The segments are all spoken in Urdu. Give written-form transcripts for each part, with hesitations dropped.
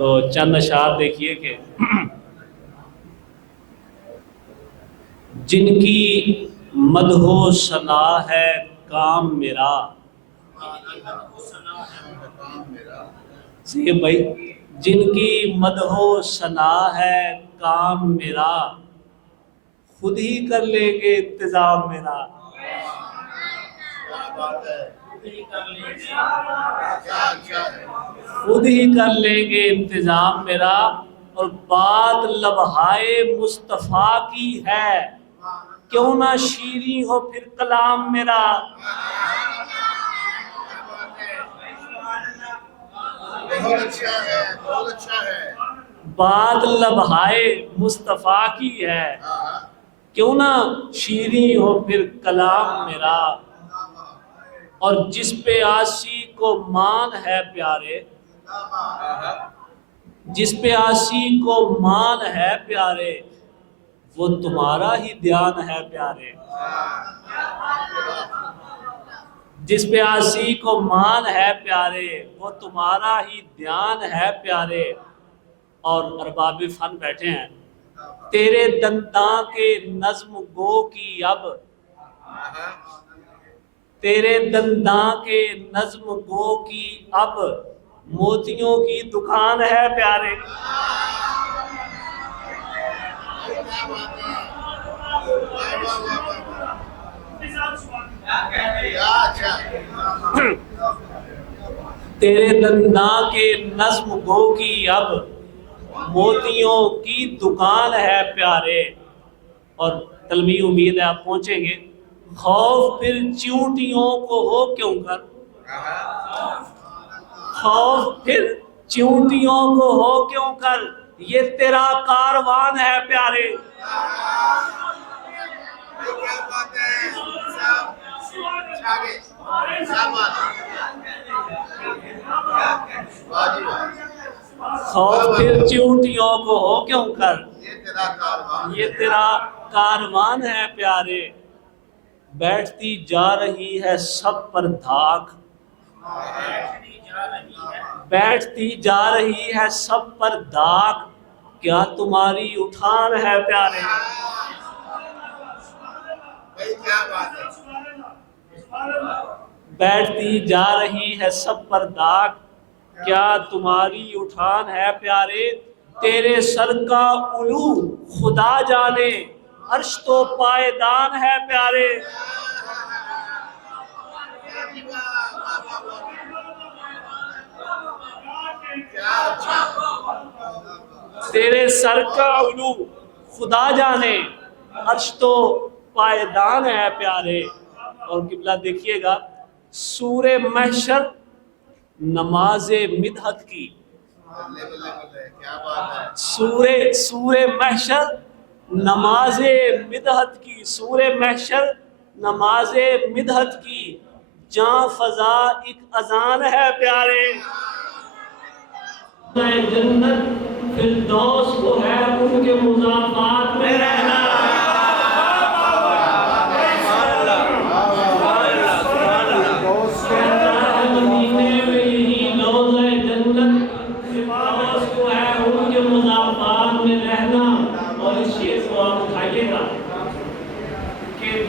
تو چند اشعار دیکھیے کہ جن کی مدح و ثنا ہے کام میرا، صحیح بھائی، جن کی مدح و ثنا ہے کام میرا، خود ہی کر لیں گے انتظام میرا۔ خود ہی کر لیں گے انتظام میرا، اور بات لبہائے مصطفیٰ کی ہے، کیوں نہ شیریں ہو پھر کلام میرا۔ بات لبہائے مصطفیٰ کی ہے، کیوں نہ شیریں ہو پھر کلام میرا۔ اور جس پہ عاصی کو مان ہے پیارے، جس پہ عاصی کو مان ہے پیارے، وہ تمہارا ہی دھیان ہے پیارے۔ جس پہ عاصی کو مان ہے پیارے، وہ تمہارا ہی دھیان ہے پیارے۔ اور ارباب فن بیٹھے ہیں، تیرے دنداں کے نظم گو کی اب، تیرے دنداں کے نظم گو کی اب، موتیوں کی دکان ہے پیارے۔ تیرے دنداں کے نظم گو کی اب، موتیوں کی دکان ہے پیارے۔ اور طلبی امید ہے آپ پہنچیں گے۔ خوف پھر چیونٹیوں کو ہو کیوں کر، خوف پھر چیونٹیوں کو ہو کیوں کر، یہ تیرا کاروان ہے پیارے۔ خوف پھر چیونٹیوں کو ہو کیوں کر، یہ تیرا کاروان ہے پیارے۔ بیٹھتی جا رہی ہے سب پر دھاک، بیٹھتی جا رہی ہے سب پر دھاک، کیا تمہاری اٹھان ہے پیارے۔ بیٹھتی جا رہی ہے سب پر دھاک، کیا تمہاری اٹھان ہے پیارے۔ تیرے سر کا علو خدا جانے، عرش تو پائیدان ہے پیارے۔ تیرے سر کا علو خدا جانے، عرش تو پائیدان ہے پیارے۔ اور قبلہ دیکھیے گا، سورہ محشر نماز مدحت کی، سورہ محشر نماز مدحت کی، سورہ محشر نماز مدحت کی، جاں فضا ایک اذان ہے پیارے۔ جنت فردوس کو ہے ان کے مضافات میں رہنا۔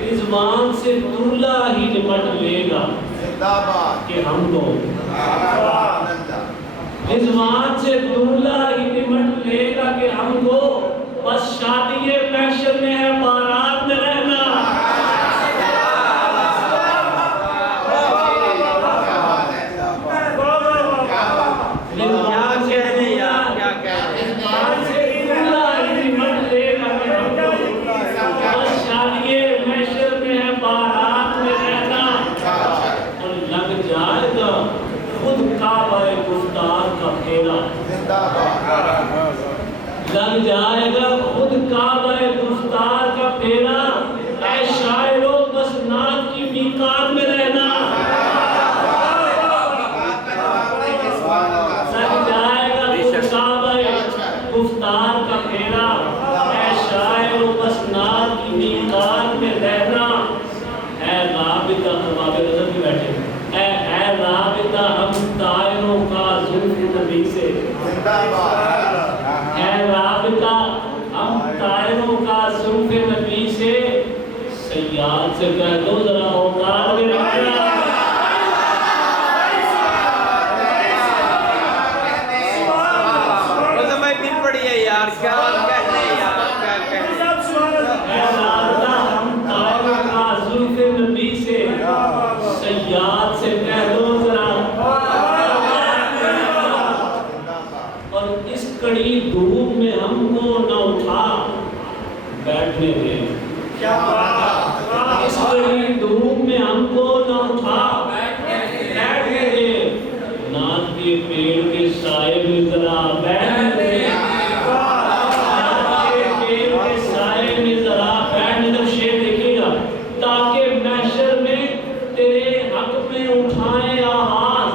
رضوان سے دلہا ہی نمٹ لے گا کہ ہم کو، رضوان سے دلہا ہی نمٹ لے گا کہ ہم کو، بس شادی محشر میں ہے بارات میں رہنا۔ لگ جائے گا خود کعبہ گفتار کا پھیرا، اے شاعرو بس نعت کی میقات میں رہنا۔ لگ جائے گا خود کعبہ گفتار کا پھیرا، اے شاعرو بس نعت کی میقات میں رہنا۔ اے رابطہ، باب رضا بھی بیٹھے، اے رابطہ ہم طائروں کا زلف نبی سے، ہے رابطہ ہم طائروں کا زلف نبی سے، سیاد سے کہہ دو ذرا اوقات میں رکھنا۔ کڑی دھوپ میں ہم کو نہ اٹھا بیٹھنے دے، اس کڑی دھوپ میں ہم کو نہ اٹھا بیٹھنے دے، ناد کے پیڑ کے سائے میں ذرا بیٹھنے دے، ناد کے پیڑ کے سائے میں ذرا بیٹھنے دے۔ شعر دیکھیے گا، تاکہ محشر میں تیرے حق میں اٹھائیں آواز،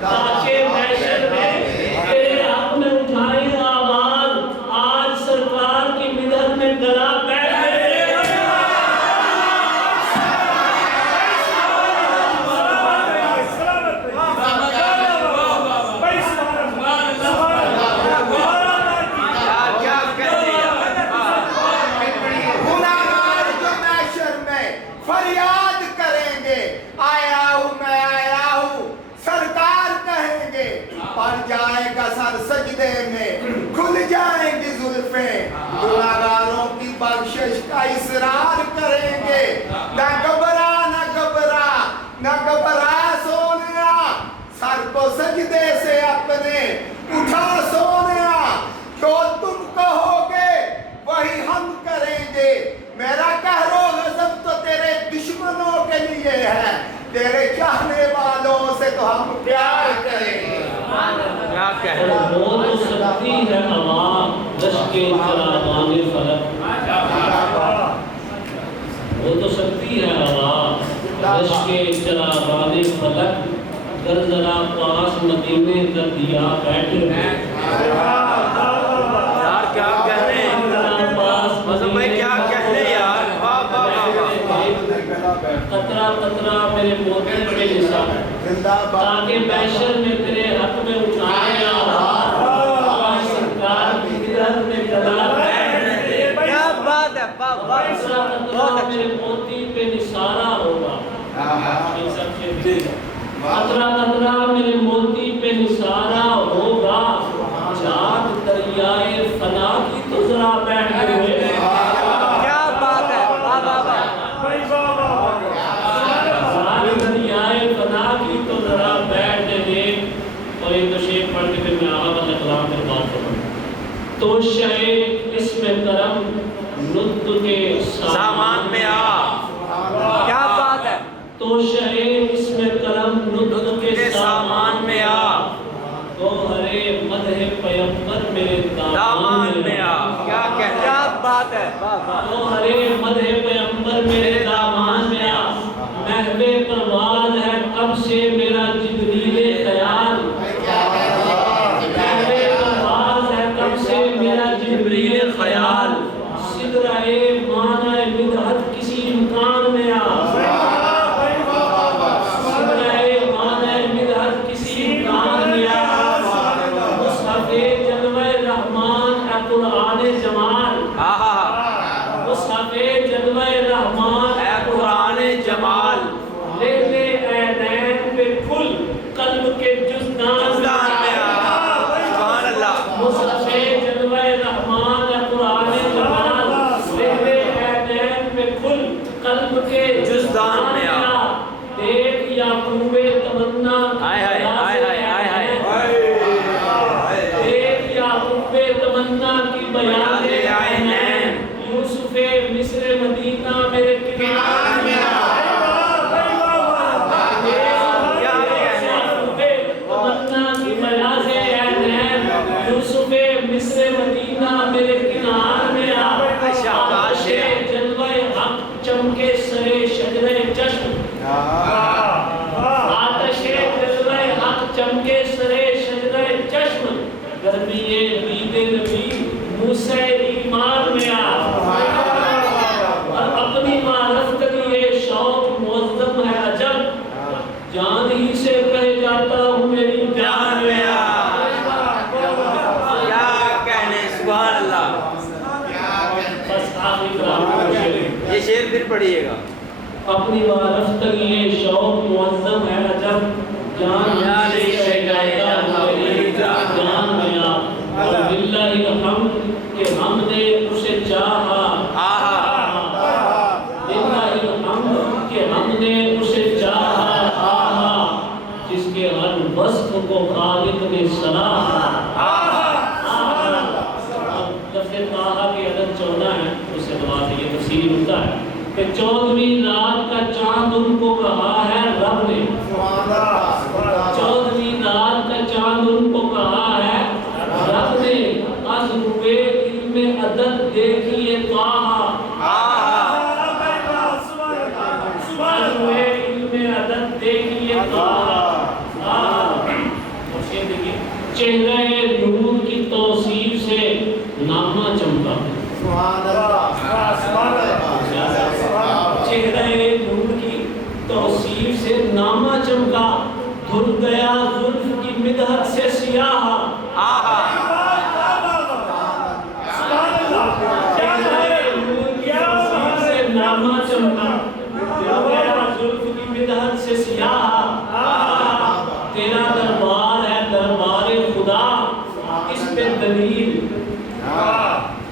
تاکہ محشر میں سجدے میں کھل جائیں گی زلفیں، گناہگاروں کی بخشش کا اصرار کریں گے۔ نہ گھبرا نہ گھبرا نہ گھبرا سونیا، سر کو سجدے سے اپنے اٹھا سونیا، جو تم کہو گے وہی ہم کریں گے۔ میرا قہر و غضب تو تیرے دشمنوں کے لیے ہے، تیرے چاہنے والوں سے تو ہم پیار کریں گے۔ وہ تو سکتی ہے ہوا رشک چراغان فلک، وہ تو سکتی ہے ہوا رشک چراغان فلک، گر ذرا پاس مدینے در دیا بیٹھ یار کیا کہنے کیا کہنے یار، قطرہ قطرہ میرے موتی پہ نثار، تاکہ محشر میں تیرے حق میں اٹھائے آواز، سرکار کی ہدایت میں گدا بیٹھنے دے۔ کیا بات ہے، قطرہ قطرہ میرے موتی پہ نثارہ ہوگا، قطرہ قطرہ میرے موتی پہ نثارہ ہوگا، جات دریائے فنا کی تو ذرا بیٹھنے دے۔ کیا بات ہے، کی تو ذرا بیٹھنے دے۔ اور ایک تو شیخ پڑھ کے پھر میں آغا بندہ کلام پھر بات کروں۔ تو شے اسم کرم ند کے سامان میں آ، کیا بات ہے، تو شے اسم کرم ند کے سامان میں آ، گوہرے مدح پیمبر میرے دامان میں آ۔ کیا بات ہے، گوہرے مدح پیمبر میرے دامان میں آ، محو پرواز ہے کب سے میرا جبریل خیال، محو پرواز ہے کب سے میرا جبریل خیال، سدرہ معنی مدحت کسی امکان میں آ، سدرہ معنی مدحت کسی امکان میں آ، مصحف جلوہ رحمان ہے قرآن جمال، مصحف جلوہ رحمان ہے قرآن جمال، لے لے عینین پہ کھل قلب کے جزدان میں آ، سبحان اللہ، مصحف جلوہ رحمان ہے قرآن جمال، لے لے عینین پہ کھل قلب کے جزدان میں آ، دیکھ یعقوب تمنا دیکھ یعقوب تمنا کی بیان عینین، یوسف مصر مدینہ میرے کنار میں آ، تمنا کی بیان عینین، یوسف مصر مدینہ میرے کنار میں آ، آتش جلوہ حق چمکے سرے شجرے چشم، آتش جلوہ حق چمکے سرے شجرے چشم، گرمی دید نبی موسیٰ ایمان میں آ، اور اپنی معرفت کی یہ شوق معظم ہے عجب، جان ہی سے کہہ جاتا ہوں میری جان میں آ۔ پھر پڑھیے گا. اپنی وارفتگی شوق معظم ہے عجب جان جان گیا اور للہ الحمد کہ ہم نے اسے چاہا. للہ الحمد کہ ہم نے اسے چاہا جس کے ہر وصف کو خالق نے سراہا. لفظ طٰہٰ کی عدد 14 ہے، اس سے بعد یہ تفسیر ہوتا ہے کہ 14ویں رات کا چاند ان کو کہا ہے رب نے. 14ویں رات کا چاند ان کو کہا ہے رب نے. از روئے علم عدد دیکھیے طٰہٰ. از روئے علم عدد دیکھیے طٰہٰ. چہرہ نور کی توصیف سے نامہ چمکا. چہرہ نور کی توصیف سے نامہ چمکا. دھل گیا زلف کی مدحت سے سیاہ. چہرہ نور کی توصیف سے نامہ چمکا. دھل گیا زلف کی مدحت سے سیاہ. تیرا دربار ہے دربار خدا اس پہ دلیل.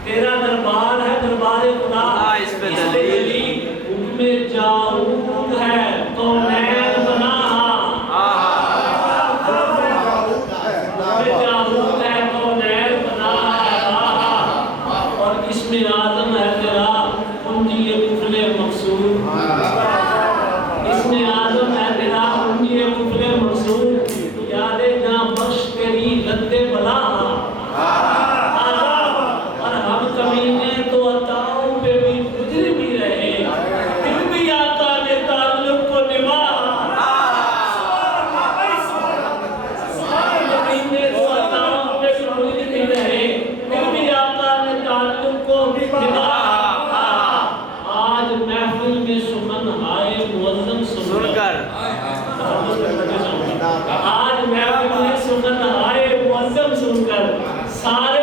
تیرا دربار ہے دربار خدا اس پہ دلیل. حکم جاؤد ہے تو نین بنا. جاؤد ہے تو نین بنا. اور اس میں آدم ہے تیرا کنجی کفل مقصود. اس میں آدم ہے تیرا کنجی کفل مقصود. یاد جاں بخش تیری لد بلا. اور ہم کمینے تو عطاؤں پہ بھی گزر بھی رہے پھر بھی آقا نے تعلق کو نبھایا. کمینے تو عطاؤں پہ بھی گزر بھی رہے پھر بھی آقا نے تعلق کو نبھایا. آج محفل میں سخن ہائے معظم سن کر. آج محفل میں سخن ہائے معظم سن کر سارے